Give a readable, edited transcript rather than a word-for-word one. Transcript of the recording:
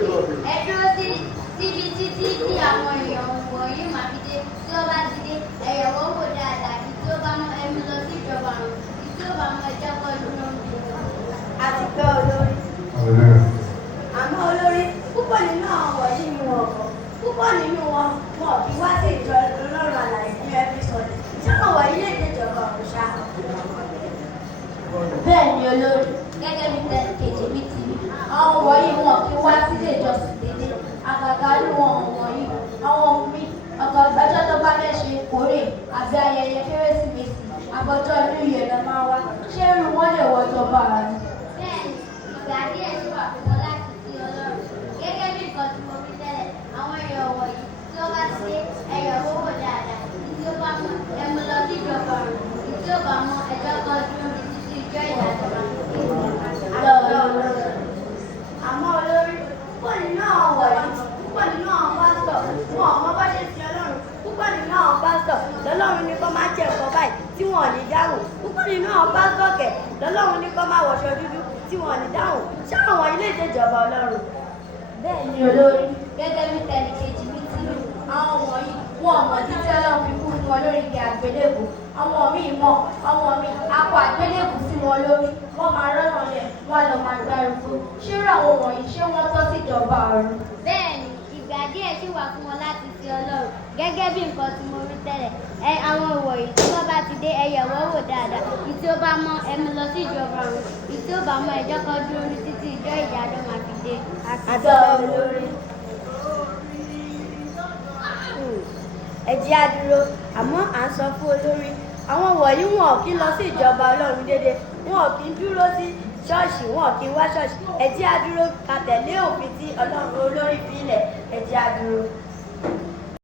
ibodè. Ẹ dúró síbi títí tí àwọn èèyàn wọ̀nyí máa fi dé. Tí ó bá ti dé, ẹ yẹ̀ wọ́n wò dáadáa. Tí ó bá mọ́ ẹ mú lọ sí ìjọba àrùn. Tí ó bá mọ́ ẹjọ́ kọ́ dúró. Àti pé olórí. Àmọ́ olórí, púpọ̀ nínú àwọn wọ̀nyí ni wọn kọ̀. Púpọ̀ nínú wọn kì í wá sí ìjọ Ọlọ́run àlàyé ní ẹbí sọ̀dẹ̀. Ṣé àwọn wọ̀nyí lè dé ìjọba ọ̀run ṣá? Bẹ́ẹ̀ ni olórí, gẹ́gẹ́ bí kejì mi ti rí. Àwọn wọ̀nyí wọn kì í wá sílé ìjọsìn dédé. Àgàgà ní wọn wọ̀nyí. Àwọn mi ọ̀gá ọjọ́ tó bá fẹ́ ṣe ìkórè àbí ayẹyẹ Kérésìmesì àbọ̀jọ́ inú ìyẹn lọ máa wá. Ṣé irú wọn lè wọ ìjọba àrùn? Bẹ́ẹ̀ni, ìgbà díẹ̀ ṣì wà fún wọn láti sí Ọlọ́run. Gẹ́gẹ́ bí nǹkan tí mo rí tẹ́lẹ̀, àwọn èèyàn wọ̀nyí tí ó bá ti dé ẹ̀yọ̀ owó dáadáa. Tí ó bá mọ ẹmu lọ sí ìjọba àrùn. Tí ó bá mọ ẹjọ́ kan dúró bí títí ìjọ ìdájọba. Àmọ́ olórí, púpọ̀ nínú àwọn wọ̀nyí, púpọ̀ nínú àwọn pásítọ̀, wọn ò mọ bá ṣe ti Ọlọ́run. Púpọ̀ nínú àwọn pásítọ̀ lọ́lọ́run ní kó máa jẹ nǹkan báyìí tí wọn ò ní dáhùn. Púpọ̀ nínú àwọn pásítọ̀ kẹ̀ lọ́lọ́run ní kó máa wọṣọ dúdú tí wọn ò ní dáhùn. Ṣé àwọn ilé ìjọba Ọlọ́run? Bẹ́ẹ̀ ni olórí, gẹ́gẹ́ bí tẹnìkejì mi ti rí. Àwọn wọ̀nyí wọn mọ̀ títí Ọlọ́run fi kú fún wọn lórí igi àgbélébù. Àwọn míì mọ̀, àwọn míì akọ àgbélébù sí wọn lórí. Wọ́n máa rọ́nà yẹn, wọ́n lọ máa gbárùkù. Ṣé àwọn wọ̀nyí ṣé wọ́n tọ́ sí ìjọba ọ̀run? Bẹ́ẹ̀ni, ìgbà díẹ̀ ṣì wà fún wọn láti sin Ọlọ́run. Gẹ́gẹ́ bí nǹkan tí mo rí tẹ́lẹ̀, àwọn wọ̀nyí tí wọ́n bá ti dé ẹyẹ wọ́n wò dáadáa. Ìtí ó bá mọ́ ẹmu lọ sí ìjọba ọ̀run. Ìtí ó bá mọ́ ẹjọ́ kan dúró ní títí ìjọ ìdájọ́ máa fi dé. Àti olórí. Ẹ jẹ́ á dúró, àmọ́ à ń sọ fún olórí. Àwọn wọ̀nyí wọn kì í lọ sí ìjọba Ọlọ́run dédé. Wọn kì í dúró sí ṣọ́ọ̀ṣì, wọn kì í wá ṣọ́ọ̀ṣì. Ẹ jẹ́ á dúró ká tẹ̀lé òfin tí Ọlọ́run olórí fi lẹ̀. Ẹ jẹ́ á dúró.